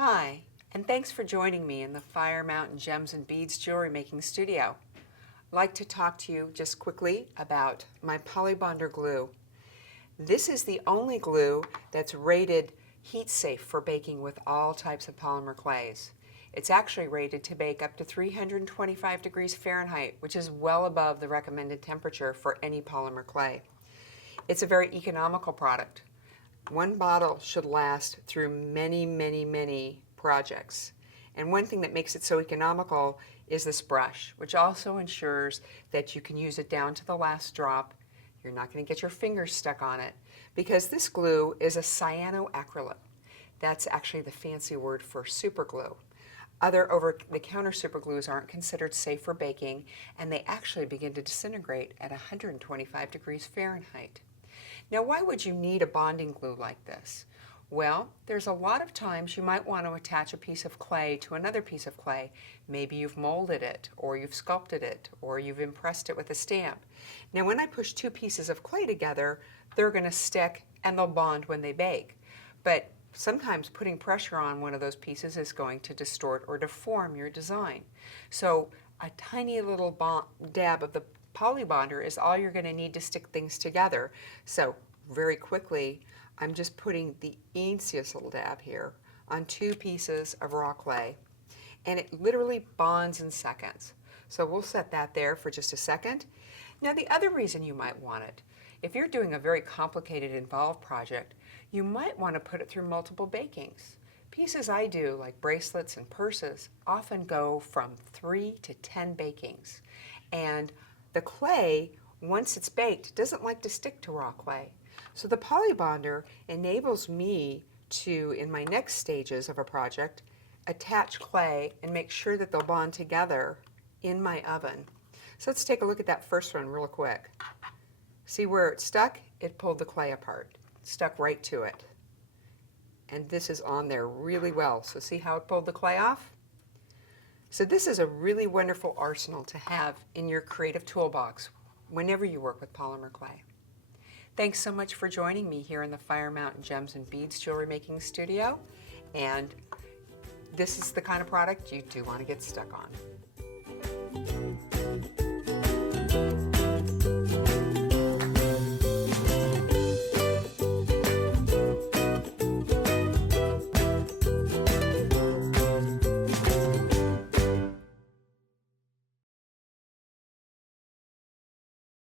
Hi, and thanks for joining me in the Fire Mountain Gems and Beads Jewelry Making Studio. I'd like to talk to you just quickly about my Polybonder glue. This is the only glue that's rated heat safe for baking with all types of polymer clays. It's actually rated to bake up to 325 degrees Fahrenheit, which is well above the recommended temperature for any polymer clay. It's a very economical product. One bottle should last through many projects. And one thing that makes it so economical is this brush, which also ensures that you can use it down to the last drop. You're not going to get your fingers stuck on it because this glue is a cyanoacrylate. That's actually the fancy word for super glue. Other over-the-counter super glues aren't considered safe for baking, and they actually begin to disintegrate at 125 degrees Fahrenheit. Now, why would you need a bonding glue like this? Well, there's a lot of times you might want to attach a piece of clay to another piece of clay. Maybe you've molded it, or you've sculpted it, or you've impressed it with a stamp. Now, when I push two pieces of clay together, they're going to stick and they'll bond when they bake. But sometimes putting pressure on one of those pieces is going to distort or deform your design. So a tiny little dab of the Polybonder is all you're going to need to stick things together. So very quickly, I'm just putting the easiest little dab here on two pieces of raw clay, and it literally bonds in seconds. So we'll set that there for just a second. Now, the other reason you might want it, if you're doing a very complicated involved project, you might want to put it through multiple bakings. Pieces I do, like bracelets and purses, often go from 3 to 10 bakings. And the clay, once it's baked, doesn't like to stick to raw clay. So the Polybonder enables me to, in my next stages of a project, attach clay and make sure that they'll bond together in my oven. So let's take a look at that first one real quick. See where it stuck? It pulled the clay apart. It stuck right to it. And this is on there really well. So see how it pulled the clay off? So this is a really wonderful arsenal to have in your creative toolbox whenever you work with polymer clay. Thanks so much for joining me here in the Fire Mountain Gems and Beads Jewelry Making Studio. And this is the kind of product you do want to get stuck on.